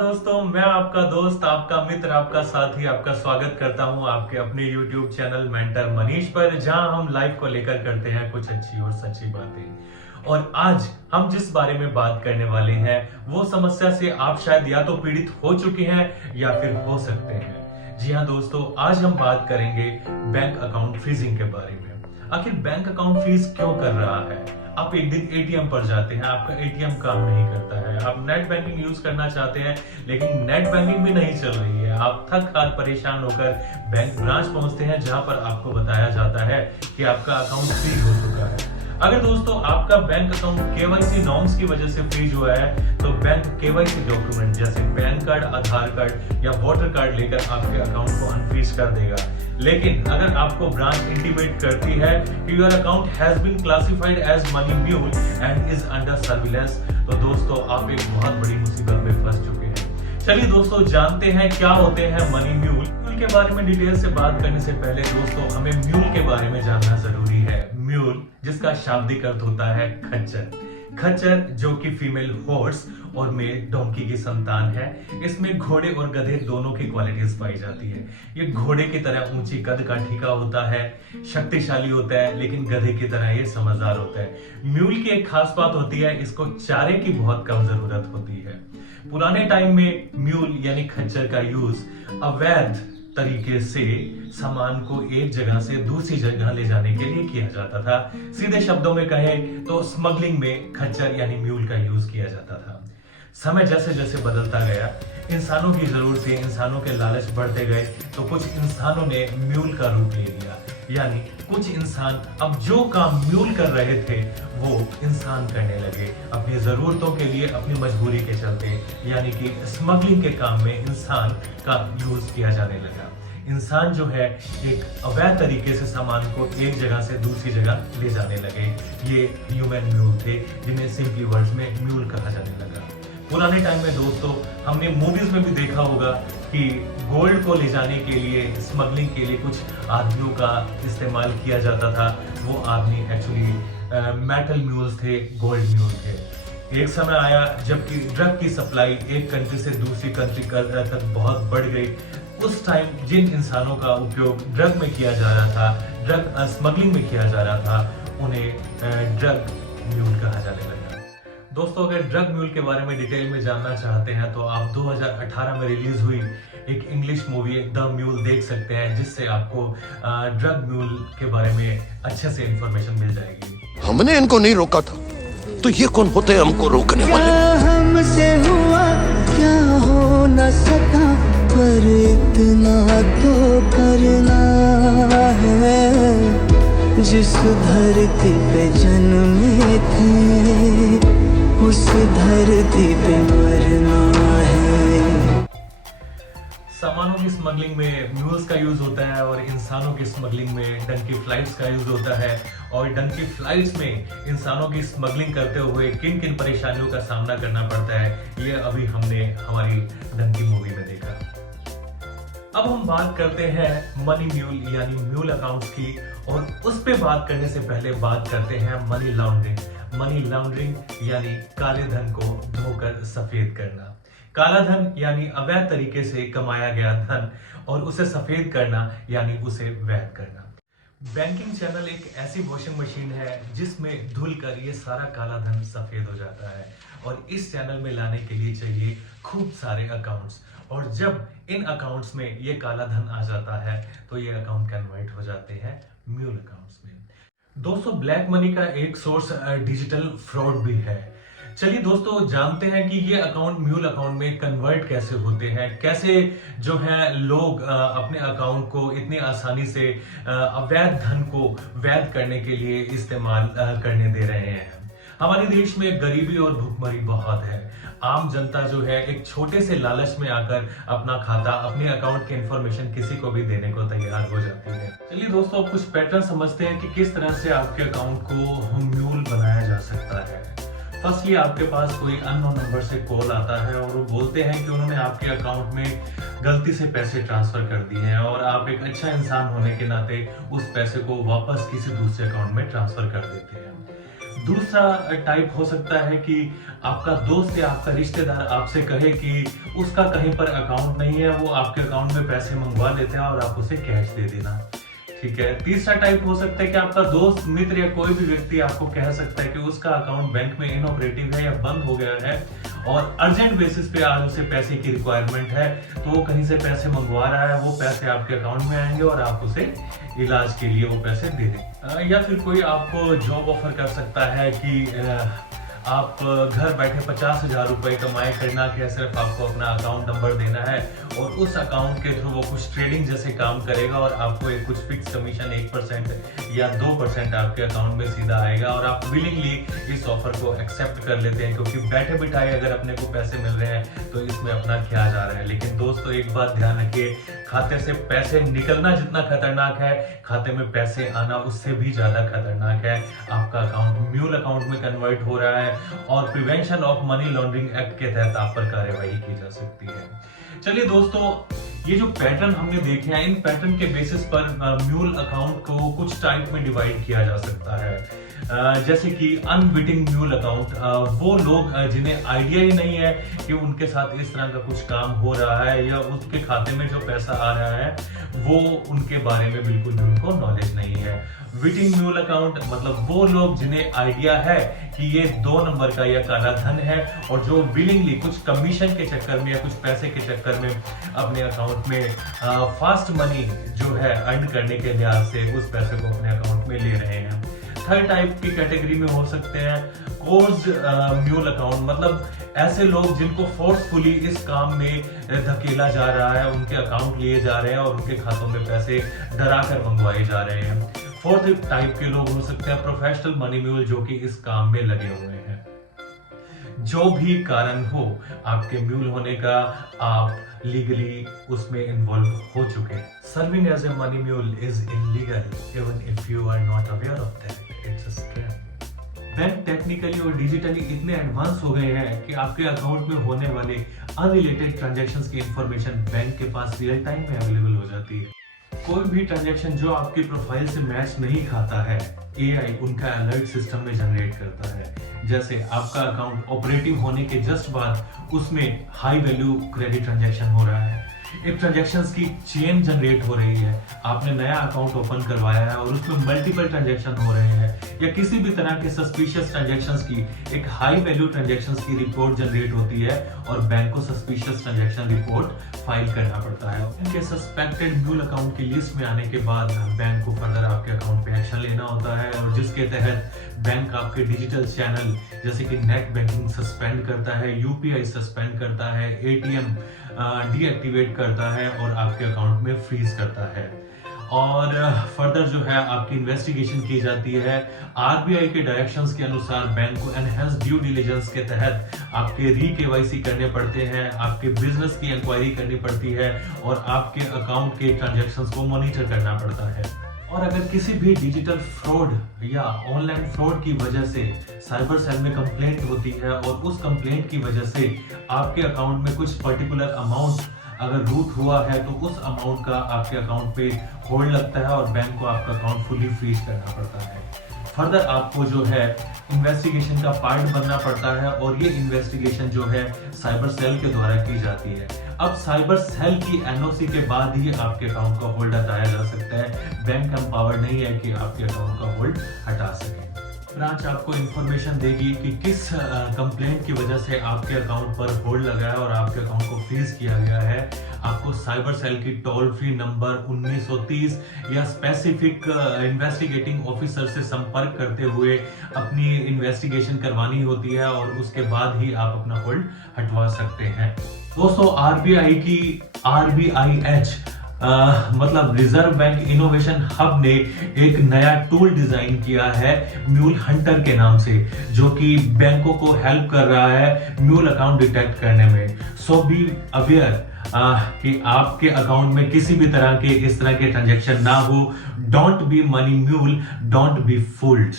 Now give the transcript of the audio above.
दोस्तों, मैं आपका दोस्त, आपका मित्र, आपका साथी, आपका स्वागत करता हूं आपके अपने YouTube चैनल मेंटर मनीष पर, जहां हम लाइफ को लेकर करते हैं कुछ अच्छी और सच्ची बातें। और आज हम जिस बारे में बात करने वाले हैं वो समस्या से आप शायद या तो पीड़ित हो चुके हैं या फिर हो सकते हैं। जी हाँ दोस्तों, आज हम बात करेंगे बैंक अकाउंट फ्रीजिंग के बारे में। आखिर बैंक अकाउंट फ्रीज क्यों कर रहा है? आप एक दिन एटीएम पर जाते हैं, आपका एटीएम काम नहीं करता है, आप नेट बैंकिंग यूज करना चाहते हैं लेकिन नेट बैंकिंग भी नहीं चल रही है, आप थक हार परेशान होकर बैंक ब्रांच पहुंचते हैं जहां पर आपको बताया जाता है कि आपका अकाउंट फ्रीज हो चुका है। अगर दोस्तों आपका बैंक अकाउंट केवाईसी नॉर्म्स की वजह से फ्रीज हुआ है तो बैंक केवाईसी डॉक्यूमेंट जैसे पैन कार्ड, आधार कार्ड या वोटर कार्ड लेकर आपके अकाउंट को अनफ्रीज कर देगा। लेकिन अगर आपको ब्रांच इंटीमेट करती है कि your account has been classified as money mule and is under surveillance, तो दोस्तों आप एक बहुत बड़ी मुसीबत में फंस चुके हैं। चलिए दोस्तों जानते हैं क्या होते हैं मनी म्यूल। म्यूल के बारे में डिटेल से बात करने से पहले दोस्तों हमें म्यूल के बारे में जानना जरूरी है। म्यूल जिसका शाब्दिक अर्थ होता है खच्चर। खच्चर जो कि फीमेल हॉर्स और मेल डोंकी की संतान है। इसमें घोड़े और गधे दोनों की क्वालिटीज पाई जाती है। ये घोड़े की तरह ऊंची कद काठी होता है, शक्तिशाली होता है, लेकिन गधे की तरह ये समझदार होता है। म्यूल की एक खास बात होती है, इसको चारे की बहुत कम जरूरत होती है। पुराने टाइम में म्यूल यानी खच्चर का यूज अवैध तरीके से सामान को एक जगह से दूसरी जगह ले जाने के लिए किया जाता था। सीधे शब्दों में कहें तो स्मगलिंग में खच्चर यानी म्यूल का यूज किया जाता था। समय जैसे जैसे बदलता गया, इंसानों की जरूरतें, इंसानों के लालच बढ़ते गए, तो कुछ इंसानों ने म्यूल का रूप ले लिया। यानी कुछ इंसान अब जो काम म्यूल कर रहे थे वो इंसान करने लगे अपनी जरूरतों के लिए, अपनी मजबूरी के चलते। यानी कि स्मगलिंग के काम में इंसान का यूज किया जाने लगा। इंसान जो है एक अवैध तरीके से सामान को एक जगह से दूसरी जगह ले जाने लगे। ये ह्यूमन म्यूल थे जिन्हें सिंपली वर्ड्स में म्यूल कहा जाने लगा। पुराने टाइम में दोस्तों हमने मूवीज में भी देखा होगा कि गोल्ड को ले जाने के लिए, स्मगलिंग के लिए कुछ आदमियों का इस्तेमाल किया जाता था। वो आदमी एक्चुअली मेटल म्यूल्स थे, गोल्ड म्यूल थे। एक समय आया जबकि ड्रग की सप्लाई एक कंट्री से दूसरी कंट्री तक बहुत बढ़ गई। उस टाइम जिन इंसानों का उपयोग ड्रग में किया जा रहा था, ड्रग स्मगलिंग में किया जा रहा था, उन्हें ड्रग म्यूल कहा जाने लगा। दोस्तों अगर ड्रग म्यूल के बारे में डिटेल में जानना चाहते हैं तो आप 2018 में रिलीज हुई एक इंग्लिश मूवी द म्यूल देख सकते हैं, जिससे आपको ड्रग म्यूल के बारे में अच्छे से इंफॉर्मेशन मिल जाएगी। हमने इनको नहीं रोका था तो ये कौन होते हैं हमको रोकने वाले? क्या हमसे हुआ, क्या हो न सका, पर इतना तो करना है। जिस धरती पे जन्मे थे उस धरती पे मरना है। सामानों की स्मगलिंग में म्यूल्स का यूज होता है और इंसानों की स्मगलिंग में डंकी फ्लाइट्स का यूज होता है। और डंकी फ्लाइट्स में इंसानों की स्मगलिंग करते हुए किन किन परेशानियों का सामना करना पड़ता है, ये अभी हमने हमारी डंकी मूवी में देखा। अब हम बात करते हैं मनी म्यूल यानी म्यूल अकाउंट्स की, और उस पे बात करने से पहले बात करते हैं मनी लॉन्ड्रिंग। मनी लॉन्ड्रिंग यानी काले धन को धोकर सफेद करना। काला धन यानी अवैध तरीके से कमाया गया धन, और उसे सफेद करना यानी उसे वैध करना। बैंकिंग चैनल एक ऐसी वॉशिंग मशीन है जिसमें धुलकर ये सारा काला धन सफेद हो जाता है, और इस चैनल में लाने के लिए चाहिए खूब सारे अकाउंट्स। और जब इन अकाउंट्स में ये काला धन आ जाता है तो ये अकाउंट कन्वर्ट हो जाते हैं म्यूल अकाउंट्स में। दोस्तों ब्लैक मनी का एक सोर्स डिजिटल फ्रॉड भी है। चलिए दोस्तों जानते हैं कि ये अकाउंट म्यूल अकाउंट में कन्वर्ट कैसे होते हैं, कैसे जो है लोग अपने अकाउंट को इतनी आसानी से अवैध धन को वैध करने के लिए इस्तेमाल करने दे रहे हैं। हमारे देश में गरीबी और भुखमरी बहुत है। आम जनता जो है एक छोटे से लालच में आकर अपना खाता, अपने अकाउंट की इंफॉर्मेशन किसी को भी देने को तैयार हो जाती है। चलिए दोस्तों कुछ पैटर्न समझते हैं कि किस तरह से आपके अकाउंट को म्यूल बनाया जा सकता है। फर्स्टली आपके पास कोई अननोन नंबर से कॉल आता है और वो बोलते हैं कि उन्होंने आपके अकाउंट में गलती से पैसे ट्रांसफर कर दिए हैं, और आप एक अच्छा इंसान होने के नाते उस पैसे को वापस किसी दूसरे अकाउंट में ट्रांसफर कर देते हैं। दूसरा टाइप हो सकता है कि आपका दोस्त या आपका रिश्तेदार आपसे कहे कि उसका कहीं पर अकाउंट नहीं है, वो आपके अकाउंट में पैसे मंगवा लेते हैं और आप उसे कैश दे देना। ठीक है। तीसरा टाइप हो सकता है कि आपका दोस्त, मित्र या कोई भी व्यक्ति आपको कह सकता है कि उसका अकाउंट बैंक में इनऑपरेटिव है या बंद हो गया है और अर्जेंट बेसिस पे आज उसे पैसे की रिक्वायरमेंट है, तो वो कहीं से पैसे मंगवा रहा है, वो पैसे आपके अकाउंट में आएंगे और आप उसे इलाज के लिए वो पैसे दे दें। या फिर कोई आपको जॉब ऑफर कर सकता है कि आप घर बैठे 50,000 रुपए कमाई करना क्या, सिर्फ आपको अपना अकाउंट नंबर देना है और उस अकाउंट के थ्रू वो कुछ ट्रेडिंग जैसे काम करेगा और आपको एक कुछ फिक्स कमीशन 1% या 2% आपके अकाउंट में सीधा आएगा और आप विलिंगली इस ऑफर को एक्सेप्ट कर लेते हैं, क्योंकि बैठे बिठाए अगर अपने को पैसे मिल रहे हैं तो इसमें अपना क्या जा रहा है। लेकिन दोस्तों एक बात ध्यान रखिए, खाते से पैसे निकलना जितना खतरनाक है, खाते में पैसे आना उससे भी ज्यादा खतरनाक है। आपका अकाउंट म्यूल अकाउंट में कन्वर्ट हो रहा है और prevention of money laundering act के तहत आप पर कार्यवाही की जा सकती है। चलिए दोस्तों, ये जो पैटर्न हमने देखे हैं, इन पैटर्न के बेसिस पर म्यूल अकाउंट को कुछ टाइप में डिवाइड किया जा सकता है। जैसे कि अनविटिंग म्यूल अकाउंट, वो लोग जिन्हें आइडिया ही नहीं है कि उनके साथ इस तरह का कुछ काम हो रहा है या उसके खाते में जो पैसा आ रहा है वो उनके बारे में बिल्कुल भी उनको नॉलेज नहीं है। विटिंग म्यूल अकाउंट मतलब वो लोग जिन्हें आइडिया है कि ये 2 नंबर का या काला धन है और जो विलिंगली कुछ कमीशन के चक्कर में या कुछ पैसे के चक्कर में अपने अकाउंट में फास्ट मनी जो है अर्न करने के लिहाज से उस पैसे को अपने अकाउंट में ले रहे हैं। थर्ड टाइप की कैटेगरी में हो सकते हैं कोर्स म्यूल अकाउंट, मतलब ऐसे लोग जिनको फोर्सफुली इस काम में धकेला जा रहा है, उनके अकाउंट लिए जा रहे हैं और उनके खातों में पैसे डरा कर मंगवाए जा रहे हैं। फोर्थ टाइप के लोग हो सकते हैं प्रोफेशनल मनी म्यूल, जो कि इस काम में लगे हुए हैं। जो भी कारण हो आपके म्यूल होने का, आप लीगली उसमें इन्वॉल्व हो चुके हैं। Serving as a money mule is illegal even if you are not aware of that, it's a scam. Bank technically और डिजिटली इतने एडवांस हो गए हैं कि आपके अकाउंट में होने वाले अनरिलेटेड ट्रांजैक्शंस की इंफॉर्मेशन बैंक के पास रियल टाइम में अवेलेबल हो जाती है। कोई भी ट्रांजैक्शन जो आपकी प्रोफाइल से मैच नहीं खाता है, एआई उनका अलर्ट सिस्टम में जनरेट करता है। जैसे आपका अकाउंट ऑपरेटिव होने के जस्ट बाद उसमें हाई वैल्यू क्रेडिट ट्रांजैक्शन हो रहा है, एक ट्रांजैक्शंस की चेन जनरेट हो रही है, आपने नया अकाउंट ओपन करवाया है और उसमें मल्टीपल ट्रांजैक्शन हो रहे हैं, या किसी भी तरह के सस्पिशियस ट्रांजैक्शंस की एक हाई वैल्यू ट्रांजैक्शंस की रिपोर्ट जनरेट होती है और बैंक को सस्पिशियस ट्रांजैक्शन रिपोर्ट फाइल करना पड़ता है। इनके सस्पेक्टेड म्यूल अकाउंट की लिस्ट में आने के बाद बैंक को फर्दर आपके अकाउंट पे एक्शन लेना होता है और जिसके तहत बैंक आपके डिजिटल चैनल जैसे कि नेट बैंकिंग सस्पेंड करता है, यूपीआई सस्पेंड करता है, एटीएम डीएक्टिवेट करता है और आपके अकाउंट में फ्रीज करता है। और फर्दर जो है आपकी इन्वेस्टिगेशन की जाती है। आरबीआई के डायरेक्शंस के अनुसार बैंक को एनहांस ड्यू डिलिजेंस के तहत आपके री-केवाईसी करने पड़ते हैं, आपके बिजनेस की इंक्वायरी करनी पड़ती है और आपके अकाउंट के ट्रांजैक्शंस को मॉनिटर करना पड़ता है। और अगर किसी भी डिजिटल फ्रॉड या ऑनलाइन फ्रॉड की वजह से साइबर सेल में कंप्लेंट होती है और उस कंप्लेंट की वजह से आपके अकाउंट में कुछ पर्टिकुलर अमाउंट अगर रूट हुआ है तो उस अमाउंट का आपके अकाउंट पे होल्ड लगता है और बैंक को आपका अकाउंट फुली फ्रीज करना पड़ता है। फर्दर आपको जो है इन्वेस्टिगेशन का पार्ट बनना पड़ता है और ये इन्वेस्टिगेशन जो है साइबर सेल के द्वारा की जाती है। अब साइबर सेल की एनओसी के बाद ही आपके अकाउंट का होल्ड हटाया जा सकता है। बैंक एम्पावर्ड नहीं है कि आपके अकाउंट का होल्ड हटा सके। ब्रांच आपको इंफॉर्मेशन देगी कि किस कंप्लेंट की वजह से आपके अकाउंट पर होल्ड लगा है और आपके अकाउंट को फ्रीज किया गया है। आपको साइबर सेल की टोल फ्री नंबर 1930 या स्पेसिफिक इन्वेस्टिगेटिंग ऑफिसर से संपर्क करते हुए अपनी इन्वेस्टिगेशन करवानी होती है और उसके बाद ही आप अपना होल्ड हटवा सकते हैं। दोस्तों, आरबीआई की RBIH मतलब रिजर्व बैंक इनोवेशन हब ने एक नया टूल डिजाइन किया है म्यूल हंटर के नाम से, जो कि बैंकों को हेल्प कर रहा है म्यूल अकाउंट डिटेक्ट करने में। सो बी अवेयर कि आपके अकाउंट में किसी भी तरह के इस तरह के ट्रांजैक्शन ना हो। Don't be money mule, don't be fooled.